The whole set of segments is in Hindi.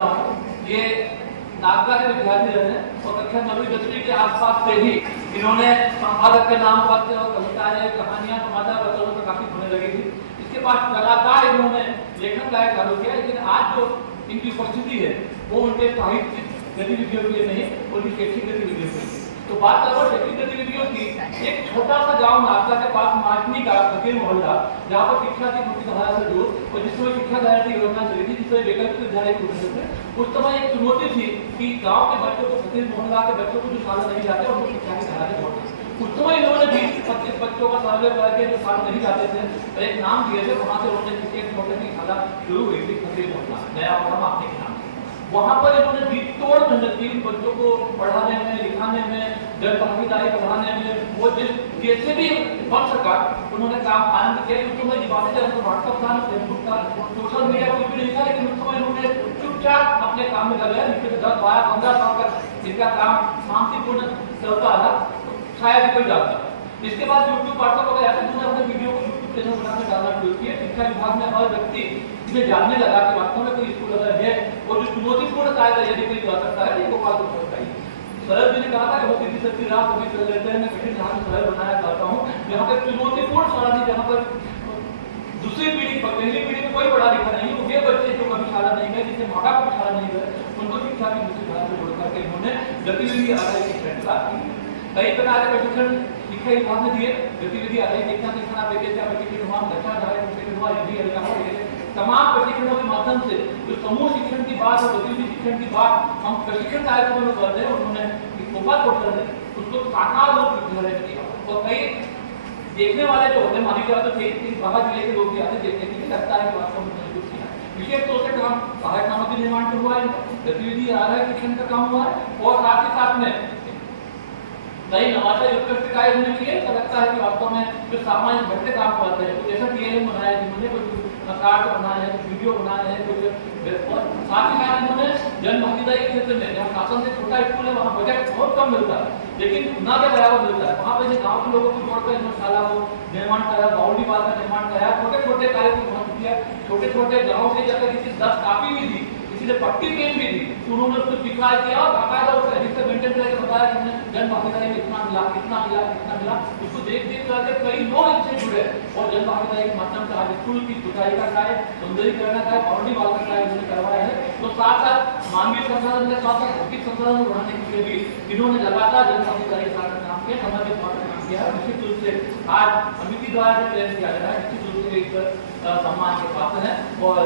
ये नागदा के विद्यार्थी रहे और कक्षा 9वीं-10वीं के आसपास से ही इन्होंने संपादक के नाम पर कविताएं, कहानियां, समाचार पत्रों में प्रकाशित होने लगी थी। इसके बाद लगातार इन्होंने लेखन कार्य चालू किया, लेकिन आज जो इनकी उपस्थिति है वो उनके साहित्यिक गतिविधियों के लिए नहीं, उनकी शैक्षिक गतिविधियों के लिए। तो बात करो शैक्षिक गतिविधियों की, एक छोटा सा गांव नागदा के पास माटनी का फकीर मोहल्ला, जहाँ पर शिक्षा की मुख्यधारा से दूर और जिसमें शिक्षा दायरा की योजना चली थी, जिसमें वैकल्पिक विद्यालय की उन्नति थे। उस समय एक चुनौती थी कि गांव के बच्चों को, फकीर मोहल्ला के बच्चों को जो शाला नहीं जाते उनको शिक्षा की धारा से जोड़ना। उस समय इन्होंने 20-25 बच्चों का सर्वे करके जो शाला नहीं जाते थे एक नाम दिए थे, वहां से उन्होंने एक छोटे की शाला शुरू हुई थी, फकीर मोहल्ला नया और आपने नाम। वहां पर इन्होंने जीत तोड़ मेहनत की बच्चों को पढ़ाने में, लिखाने में, जन भागीदारी बढ़ाने में, वो जैसे भी बन सका उन्होंने काम आरंभ किया। उस समय ये बातें जब व्हाट्सएप था, फेसबुक था, सोशल मीडिया कुछ भी नहीं था, लेकिन उस समय इन्होंने चुपचाप अपने काम में लगे। 10-12-15 साल तक इनका काम शांतिपूर्ण चलता था, शायद ही कोई जानता। इसके बाद यूट्यूब व्हाट्सएप वगैरह उन्होंने अपने वीडियो को यूट्यूब चैनल बनाकर डालना शुरू किया। शिक्षा विभाग में हर व्यक्ति इसे जानने लगा कि वास्तव में कोई स्कूल अगर है और जो चुनौतीपूर्ण कार्य यदि कोई कर सकता है तो गोपाल को होता ही। सरल जी ने कहा था कि वो सीधी सच्ची राह कभी चल लेते हैं, मैं कठिन राह में सरल बनाया चाहता हूँ। यहाँ पर चुनौतीपूर्ण शाला थी, जहाँ पर दूसरी पीढ़ी पर, पहली पीढ़ी में कोई पढ़ा लिखा नहीं, वे बच्चे जो कभी शाला नहीं गए, जिससे माँ बाप शाला नहीं गए, उनको शिक्षा की दूसरी धारा से जोड़ करके इन्होंने गतिविधि आधारित शिक्षण का कई प्रकार के प्रशिक्षण शिक्षा विभाग ने दिए। गतिविधि आधारित शिक्षा शिक्षण प्रशिक्षण, दक्षा आधारित प्रशिक्षण, तमाम प्रशिक्षणों के माध्यम से जो समूह शिक्षण की बात और गतिविधि शिक्षण की बात हम प्रशिक्षण कार्यक्रमों में करते हैं, उन्होंने गोपाल पोर्टल ने उसको साकार रूप दिया। और कई देखने वाले जो होते मानी जाते थे, बाहर जिले के लोग भी आते देखने के लिए, लगता है कि वास्तव में कुछ किया। विशेष तौर से काम सहायक नामक के निर्माण पर हुआ है, गतिविधि आधारित शिक्षण का काम हुआ है, और साथ ही साथ में कई नवाचार उत्कृष्ट कार्य उन्होंने किए। तो लगता है कि वास्तव में जो सामान्य घटते काम करते हैं, कुछ ऐसा टीएलएम बनाया जिन्होंने कुछ कार्ड बनाए हैं, वीडियो बनाए हैं, कुछ साथ ही साथ इन्होंने जन भागीदारी के क्षेत्र में, जहाँ शासन से छोटा स्कूल है वहाँ बजट बहुत कम मिलता है, लेकिन ना के बराबर मिलता है, वहाँ पर गाँव के लोगों को जोड़कर इन्होंने शाला को निर्माण कराया, बाउंड्री वाल का निर्माण कराया, छोटे छोटे कार्य को महत्व दिया। छोटे छोटे गाँव से जाकर किसी 10 कापी भी दी, किसी ने पट्टी पेन भी दी, तो उन्होंने उसको स्वीकार किया और बाकायदा उसको रजिस्टर मेंटेन करके बताया कि हमने जन भागीदारी कितना मिला, कितना मिला, कितना मिला। उसको देख करके कई लोग इससे जुड़े और जन भागीदारी के माध्यम से आज स्कूल की खुदाई का कार्य, सौंदर्यीकरण का कार्य, बाउंड्री वाल का कार्य उन्होंने करवाया है। तो साथ साथ मानवीय संसाधन के साथ साथ भौतिक संसाधन बढ़ाने के लिए भी इन्होंने लगातार जन भागीदारी के साथ काम किया, समय के साथ काम किया है। निश्चित रूप से आज समिति द्वारा जो चयन किया जा रहा है, निश्चित रूप से एक सम्मान के पात्र है और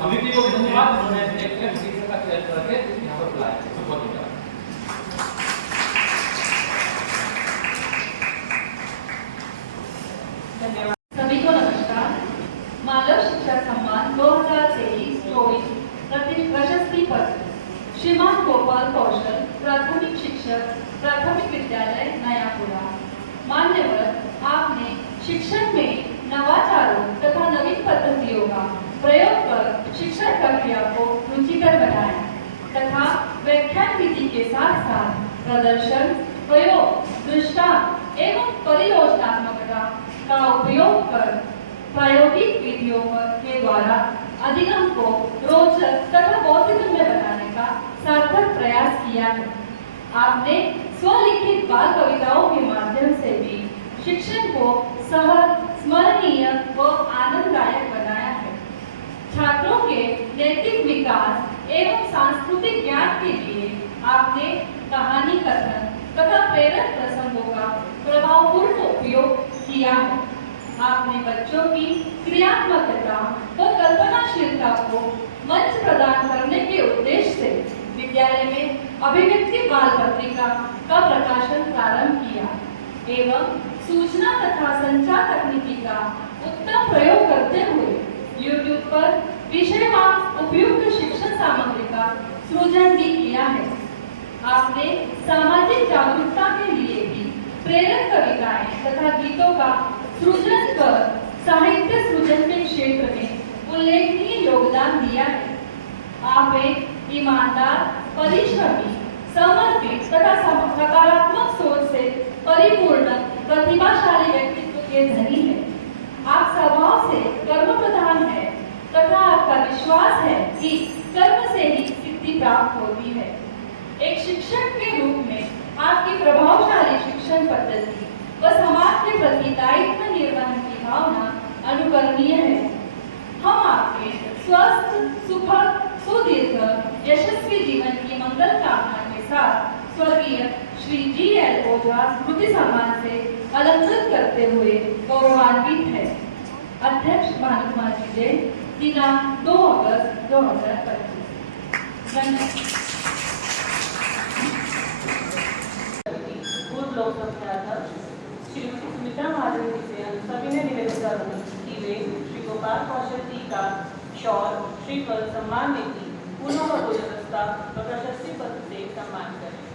समिति को धन्यवाद, उन्होंने एक शिक्षक का चयन करके यहाँ पर बुलाया। बहुत धन्यवाद। सभी को नमस्कार। मानव शिक्षा सम्मान 2023-24 प्रशस्ति पत्र श्रीमान गोपाल कौशल, प्राथमिक शिक्षक, प्राथमिक विद्यालय नयापुरा। मान्यवर, आपने शिक्षण में नवाचारों तथा नवीन पद्धतियों का प्रयोग कर शिक्षण प्रक्रिया को रुचिकर बनाया तथा व्याख्यान विधि के साथ साथ प्रदर्शन, प्रयोग, दृष्टांत एवं परियोजनात्मकता का उपयोग कर प्रायोगिक विधियों के द्वारा अधिगम को रोचक तथा बोधगम्य बनाने का सार्थक प्रयास किया है। आपने स्वलिखित बाल कविताओं के माध्यम से भी शिक्षण को सहज, स्मरणीय व आनंददायक बनाया है। छात्रों के नैतिक विकास एवं सांस्कृतिक ज्ञान के लिए आपने कहानी कथन तथा प्रेरक प्रसंगों का प्रभावपूर्ण उपयोग किया है। आपने बच्चों की क्रियात्मकता व कल्पनाशीलता को मंच प्रदान करने के उद्देश्य से विद्यालय में अभिव्यक्ति बाल पत्रिका का प्रकाशन प्रारंभ किया एवं सूचना तथा संचार तकनीकी का उत्तम प्रयोग करते हुए YouTube पर विषयवार उपयुक्त शिक्षण सामग्री का सृजन भी किया है। आपने सामाजिक जागरूकता के लिए भी प्रेरक कविताएं तथा गीतों का सृजन कर साहित्य सृजन के क्षेत्र में उल्लेखनीय योगदान दिया है। आप एक ईमानदार, परिश्रमी, समर्पित तथा सकारात्मक सोच से परिपूर्ण प्रतिभाशाली व्यक्तित्व के धनी है। आप स्वभाव से कर्म प्रधान है तथा आपका विश्वास है कि कर्म से ही सिद्धि प्राप्त होती है। एक शिक्षक के रूप में आपकी प्रभावशाली शिक्षण पद्धति व समाज के प्रति दायित्व निर्वहन की भावना अनुकरणीय है। हम आपके स्वस्थ, सुखद, सुदीर्घ, यशस्वी जीवन की मंगल कामना के साथ स्वर्गीय श्री जी.एल. ओझा स्मृति सम्मान से अलंकृत करते हुए गौरवान्वित है। अध्यक्ष भानुकुमार जी जैन, दिनांक 2 अगस्त 2025। धन्यवाद। पूर्व लोकसभा अध्यक्ष श्रीमती सुमित्रा महाजन जी से हम सभी ने निवेदन करा कि वे श्री गोपाल कौशल जी का शॉल, श्रीफल, सम्मान नीति, पुनः भोजनस्था व प्रशस्ति पत्र से सम्मान करें।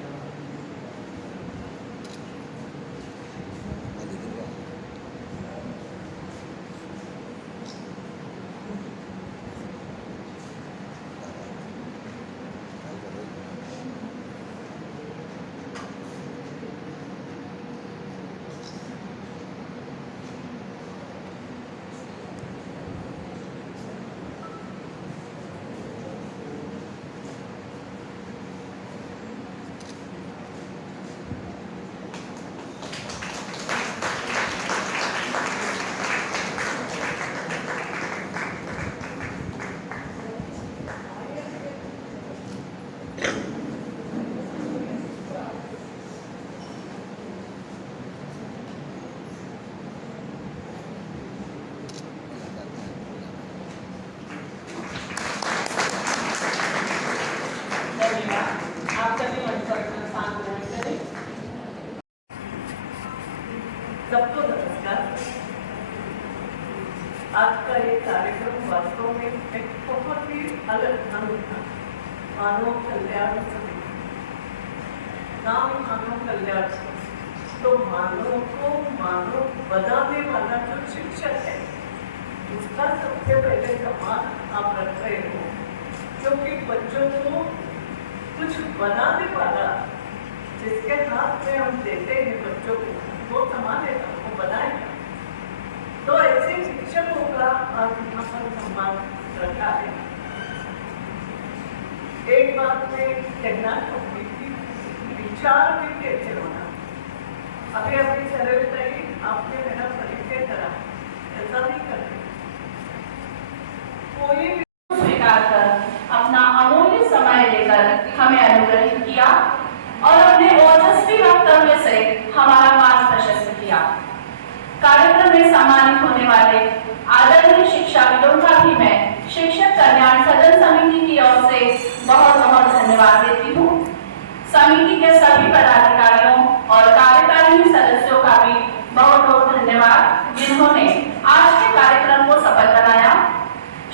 आप सभी मंच पर स्थान ग्रहण करें। सबको नमस्कार। आज का ये कार्यक्रम वास्तव में एक बहुत ही अलग ढंग था। मानव कल्याण समिति, नाम मानव कल्याण समिति, तो मानव को मानव बनाने वाला जो शिक्षक है उसका सबसे पहले सम्मान आप रख रहे हो, क्योंकि बच्चों को कुछ बनाने वाला, जिसके हाथ में हम देते हैं बच्चों को, वो संभालेगा, वो बनाएगा। तो ऐसे शिक्षकों का आज यहाँ पर सम्मान रखा है। एक बात में कहना चाहूंगी कि विचार भी कैसे होना। अभी अपनी सरलता ही आपने मेरा परिचय करा, ऐसा नहीं करते। कोई भी स्वीकार कर अपना अमूल्य समय लेकर हमें अनुग्रहित किया और अपने ओजस्वी वक्तव्य से हमारा मार्ग प्रशस्त किया। कार्यक्रम में सम्मानित होने वाले आदरणीय शिक्षाविदों का भी मैं शिक्षक कल्याण सदन समिति की ओर से बहुत बहुत धन्यवाद देती हूँ। समिति के सभी पदाधिकारियों और कार्यकारिणी सदस्यों का भी बहुत बहुत धन्यवाद, जिन्होंने आज के कार्यक्रम को सफल बनाया।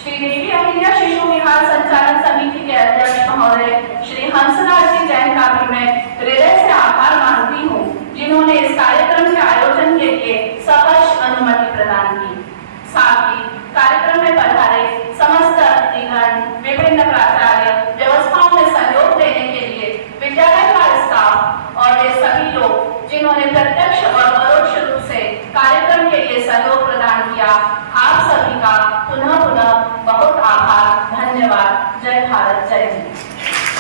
श्री देवी अहिल्या शिशु विहार संचालन समिति के अध्यक्ष महोदय श्री हंसराज जी जैन का भी मैं हृदय से आभार मानती हूँ, जिन्होंने इस कार्यक्रम के आयोजन के लिए सहर्ष अनुमति प्रदान की। साथ ही कार्यक्रम में पधारे समस्त अतिथिगण, विभिन्न प्राचार्य, व्यवस्थाओं में सहयोग देने के लिए विद्यालय का स्टाफ और वे सभी लोग जिन्होंने प्रत्यक्ष और परोक्ष रूप से कार्यक्रम के लिए सहयोग प्रदान किया, आप सभी का पुनः पुनः बहुत आभार, धन्यवाद। जय भारत, जय हिंद।